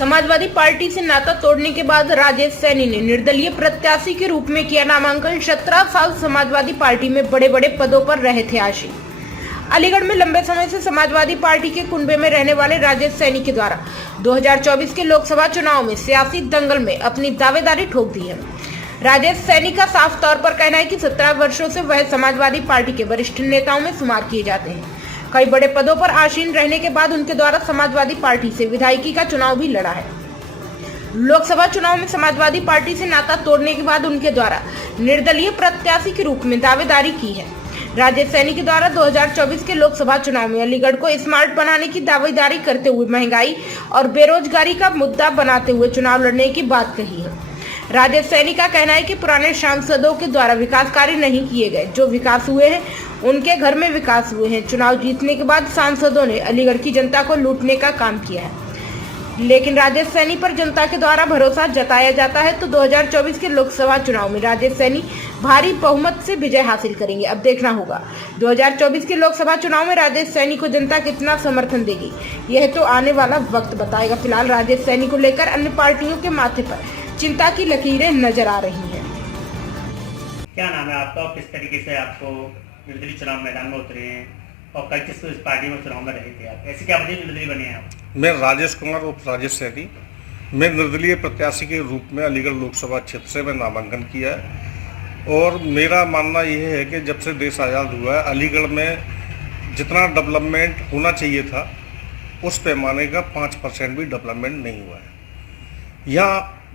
Samajwadi party से नाता तोड़ने के बाद राजेश सैनी ने निर्दलीय प्रत्याशी के रूप में किया नामांकन। 17 साल समाजवादी पार्टी में बड़े बड़े पदों पर रहे थे आशी। अलीगढ़ में लंबे समय से समाजवादी पार्टी के कुनबे में रहने वाले राजेश सैनी के द्वारा 2024 के लोकसभा चुनाव में सियासी दंगल में अपनी दावेदारी ठोक दी है। राजेश सैनी का साफ तौर पर कहना है कि 17 वर्षों से वह समाजवादी पार्टी के वरिष्ठ नेताओं में शुमार किए जाते हैं। कई बड़े पदों पर आसीन रहने के बाद उनके द्वारा समाजवादी पार्टी से विधायकी का चुनाव भी लड़ा है। लोकसभा चुनाव में समाजवादी पार्टी से नाता तोड़ने के बाद उनके द्वारा निर्दलीय प्रत्याशी के रूप में दावेदारी की है। राजेश सैनी के द्वारा 2024 के लोकसभा चुनाव में अलीगढ़ को स्मार्ट बनाने की दावेदारी करते हुए महंगाई और बेरोजगारी का मुद्दा बनाते हुए चुनाव लड़ने की बात कही है। राजेश सैनी का कहना है कि पुराने सांसदों के द्वारा विकास कार्य नहीं किए गए, जो विकास हुए हैं उनके घर में विकास हुए हैं। चुनाव जीतने के बाद सांसदों ने अलीगढ़ की जनता को लूटने का काम किया है, लेकिन राजेश सैनी पर जनता के द्वारा भरोसा जताया जाता है। तो 2024 के लोकसभा चुनाव में राजेश सैनी भारी बहुमत से विजय हासिल करेंगे। अब देखना होगा 2024 के लोकसभा चुनाव में राजेश सैनी को जनता कितना समर्थन देगी, यह तो आने वाला वक्त बताएगा। फिलहाल राजेश सैनी को लेकर अन्य पार्टियों के माथे पर चिंता की लकीरें नजर आ रही हैं। क्या नाम है आपका और किस तरीके से आपको निर्दलीय चुनाव मैदान में उतरे हैं और कल किस पार्टी में चुनाव में रहे थे आप? ऐसे क्या वजह निर्दलीय बने हैं आप? मैं राजेश कुमार उर्फ राजेश सैनी, मैं निर्दलीय प्रत्याशी के रूप में अलीगढ़ लोकसभा क्षेत्र से मैं नामांकन किया है। और मेरा मानना यह है कि जब से देश आज़ाद हुआ है, अलीगढ़ में जितना डेवलपमेंट होना चाहिए था उस पैमाने का 5% भी डेवलपमेंट नहीं हुआ है।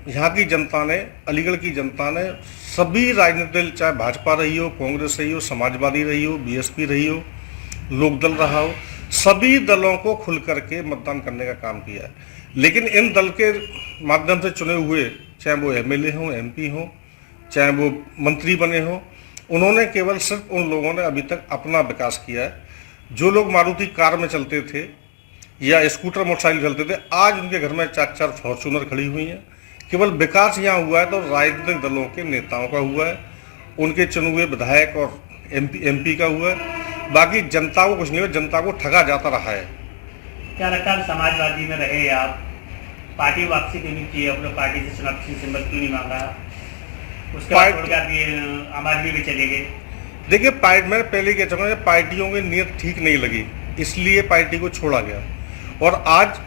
यहाँ की जनता ने, अलीगढ़ की जनता ने सभी राजनीतिक, चाहे भाजपा रही हो, कांग्रेस रही हो, समाजवादी रही हो, बीएसपी रही हो, लोकदल रहा हो, सभी दलों को खुल करके मतदान करने का काम किया है। लेकिन इन दल के माध्यम से चुने हुए, चाहे वो एमएलए हों, एमपी हों, चाहे वो मंत्री बने हों, उन्होंने केवल सिर्फ उन लोगों ने अभी तक अपना विकास किया है। जो लोग मारुति कार में चलते थे या स्कूटर मोटरसाइकिल चलते थे, आज उनके घर में 4-4 फॉर्चूनर खड़ी हुई हैं। केवल विकास यहाँ हुआ है तो राजनीतिक दलों के नेताओं का हुआ है, उनके चुने हुए विधायक और एमपी का हुआ है। बाकी जनता को कुछ नहीं हुआ, जनता को ठगा जाता रहा है। क्या लगता है समाजवादी में रहे आप, पार्टी वापसी क्यों नहीं की, अपने पार्टी से चुनाव सिंबल क्यों नहीं मांगा, उसके बाद छोड़ कर आम आदमी भी चले गए? देखिए, मैं पहले कह चुका हूँ, पार्टियों की नीयत ठीक नहीं लगी, इसलिए पार्टी को छोड़ा गया। और आज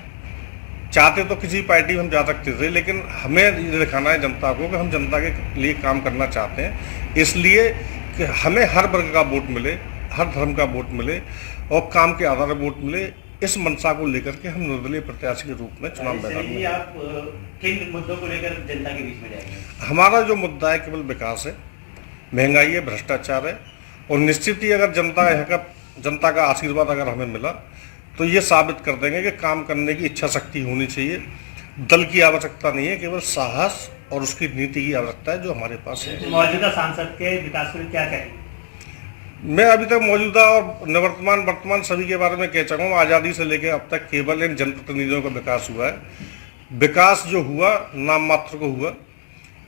चाहते तो किसी पार्टी में हम जा सकते थे, लेकिन हमें ये दिखाना है जनता को कि हम जनता के लिए काम करना चाहते हैं, इसलिए कि हमें हर वर्ग का वोट मिले, हर धर्म का वोट मिले और काम के आधार पर वोट मिले। इस मंशा को लेकर के हम निर्दलीय प्रत्याशी के रूप में चुनाव मैदान में। आप किन मुद्दों को लेकर जनता के बीच में जाएंगे? हमारा जो मुद्दा है केवल विकास है, महंगाई है, भ्रष्टाचार है। और निश्चित ही अगर जनता का आशीर्वाद अगर हमें मिला तो ये साबित कर देंगे कि काम करने की इच्छा शक्ति होनी चाहिए। दल की आवश्यकता नहीं है, केवल साहस और उसकी नीति की आवश्यकता है, जो हमारे पास है। मौजूदा सांसद के विकास के लिए क्या कहें? मैं अभी तक मौजूदा और वर्तमान सभी के बारे में कह चुका हूँ। आज़ादी से लेकर अब तक केवल इन जनप्रतिनिधियों का विकास हुआ है। विकास जो हुआ नाम मात्र को हुआ।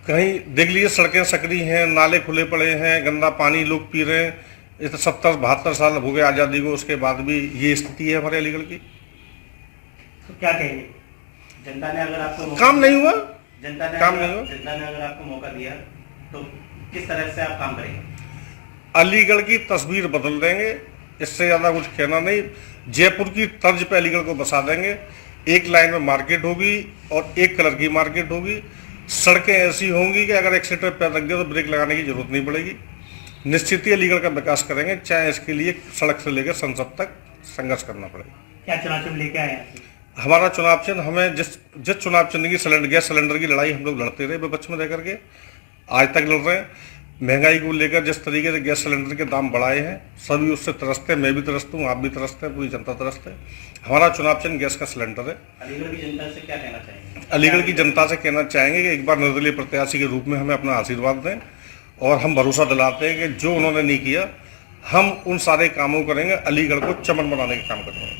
कहीं देख लीजिए, सड़कें सकरी हैं, नाले खुले पड़े हैं, गंदा पानी लोग पी रहे हैं। 70-72 साल हो गए आज़ादी को, उसके बाद भी ये स्थिति है हमारे अलीगढ़ की। तो क्या कहेंगे? जनता ने अगर आपको काम नहीं हुआ, जनता ने अगर आपको मौका दिया तो किस तरह से आप काम करेंगे? अलीगढ़ की तस्वीर बदल देंगे, इससे ज़्यादा कुछ कहना नहीं। जयपुर की तर्ज पे अलीगढ़ को बसा देंगे। एक लाइन में मार्केट होगी और एक कलर की मार्केट होगी। सड़कें ऐसी होंगी कि अगर एक्सीटर पैर रख दिया तो ब्रेक लगाने की जरूरत नहीं पड़ेगी। निश्चित ही अलीगढ़ का विकास करेंगे, चाहे इसके लिए सड़क से लेकर संसद तक संघर्ष करना पड़ेगा। क्या चुनाव चिन्ह लेके आए? हमारा चुनाव चिन्ह, गैस सिलेंडर की लड़ाई हम लोग लड़ते रहे विपक्ष में रह करके, आज तक लड़ रहे हैं। महंगाई को लेकर जिस तरीके से गैस सिलेंडर के दाम बढ़ाए हैं, सभी उससे त्रस्त हैं। मैं भी त्रस्त हूँ, आप भी त्रस्त हैं, पूरी जनता त्रस्त है। हमारा चुनाव चिन्ह गैस का सिलेंडर है। अलीगढ़ की जनता से क्या कहना चाहेंगे? अलीगढ़ की जनता से कहना चाहेंगे कि एक बार निर्दलीय प्रत्याशी के रूप में हमें अपना आशीर्वाद दें और हम भरोसा दिलाते हैं कि जो उन्होंने नहीं किया, हम उन सारे कामों करेंगे, अलीगढ़ को चमन बनाने के काम करेंगे।